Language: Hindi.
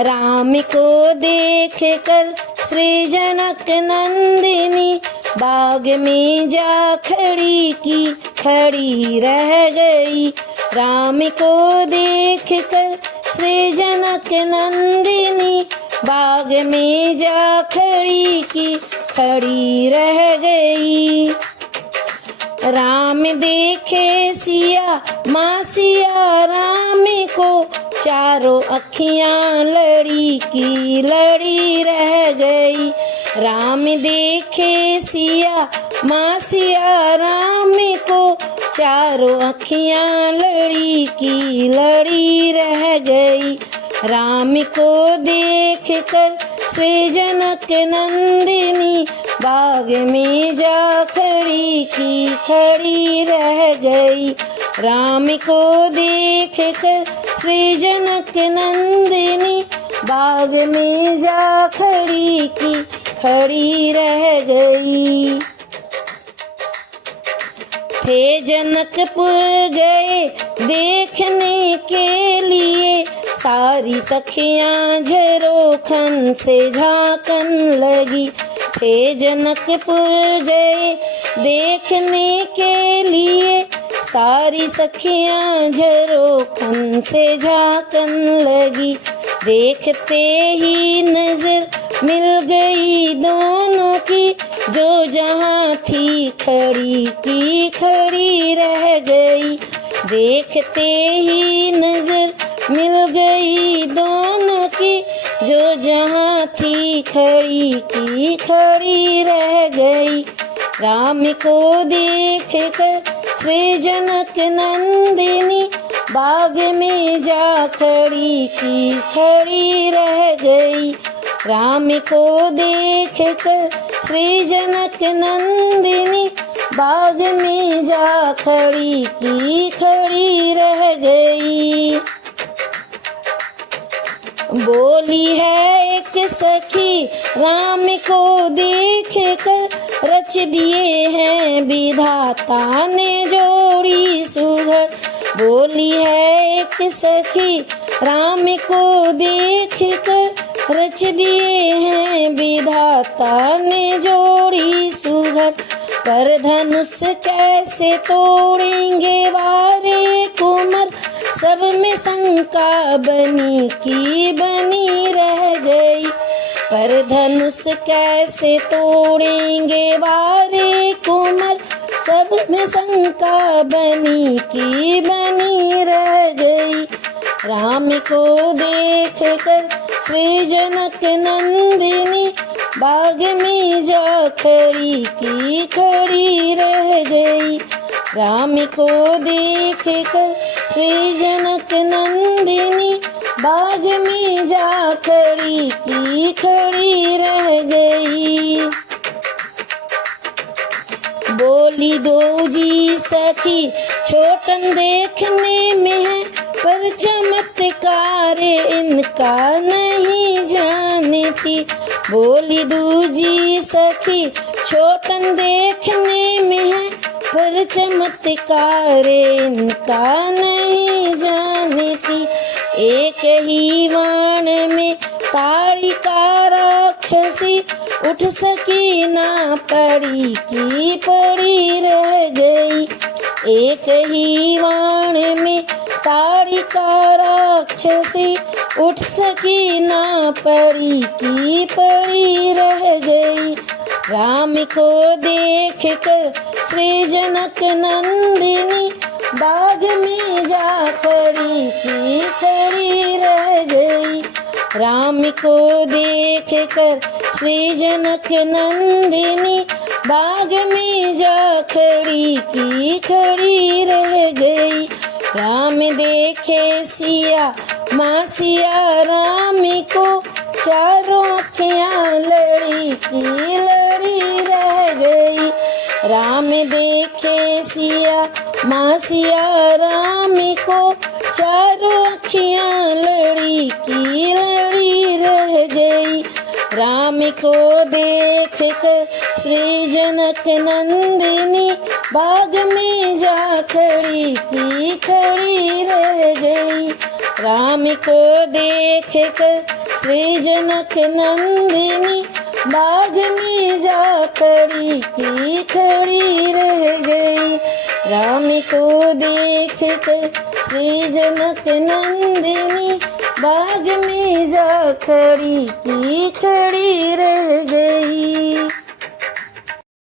राम को देख कर श्री जनक नंदिनी बाग में जा खड़ी की खड़ी रह गई। राम को देख कर श्री जनक नंदिनी बाग में जा खड़ी की खड़ी रह गई। राम देखे सिया माँ सिया राम को चारों अखियाँ लड़ी की लड़ी रह गई। राम देखे सिया माँ सिया राम को चारों अखियाँ लड़ी की लड़ी रह गई। राम को देख कर श्री जनक नंदिनी बाग में जा खड़ी की खड़ी रह गई। राम को देख कर श्री जनक नंदिनी बाग में जा खड़ी की खड़ी रह गई। थे जनकपुर गए देखने के लिए सारी सखियां झरोखन से झांकन लगी। थे जनकपुर गए देखने के लिए सारी सखियां झरोखन से झांकन लगी। देखते ही नजर मिल गई दोनों की जो जहाँ थी खड़ी की खड़ी रह गई। देखते ही नजर मिल गई दोनों की जो जहाँ थी खड़ी की खड़ी रह गई। राम को देख कर श्री जनक नंदिनी बाग में जा खड़ी की खड़ी रह गई। राम को देख कर श्री जनक नंदिनी बाग में जा खड़ी की खड़ी रह गई। बोली है एक सखी राम को देख कर रच दिए हैं विधाता ने जोड़ी सुघर। बोली है एक सखी राम को देख कर रच दिए हैं विधाता ने जोड़ी सुघर। पर धनुष कैसे तोड़ेंगे वारे कुमर सब में शंका बनी की बनी रह गई। पर धनुष कैसे तोड़ेंगे वारे कुमर सब में शंका बनी की बनी रह गई। राम को देख कर श्री जनक नंदिनी बाग में जा खड़ी की खड़ी रह गई। राम को देख कर श्री जनक नंदिनी बाग में जा खड़ी की खड़ी रह गई। बोली दो जी सखी छोटन देखने में है पर चमत्कार इनका नहीं जानती। बोली दूजी सखी छोटन देखने में है पर चमत्कार इनका नहीं जानती। एक ही वाण में ताड़ी का राक्षसी उठ सकी ना पड़ी की पड़ी रह गई। एक ही वाण में ताड़ी का राक्षसी उठ सकी ना पड़ी की पड़ी रह गई। राम को देख कर श्री जनक नंदिनी बाग में जा खड़ी की खड़ी रह गई। राम को देख कर श्री जनक नंदिनी बाग में जा खड़ी की खड़ी रह गई। राम देखे सिया माँ सिया राम को चारों अखियाँ लड़ी की लड़ी रह गई। राम देखे सिया माँ सिया राम को चारों अखियाँ लड़ी की लड़ी रह गई। राम को देख कर श्री जनक नंदिनी बाग में जा खड़ी की खड़ी रह गई। राम को देख कर श्री जनक नंदिनी बाग में जा खड़ी की खड़ी रह गई। राम को देख कर श्री जनक नंदिनी बाग में जा खड़ी की खड़ी रह गई।